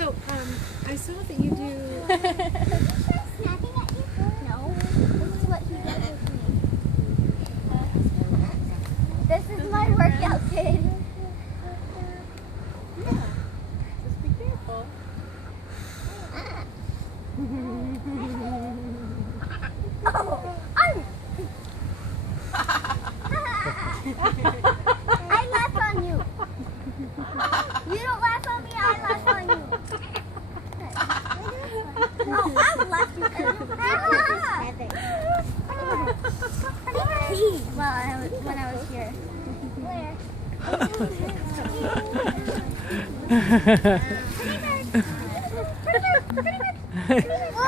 So, I saw that you do. Snapping at you? No. This is what he does with me. This is my workout kid. Yeah. Just be careful. Oh, I laugh on you. You don't laugh on me, I laugh on you. Oh, I laughed you. When I was here. Where? What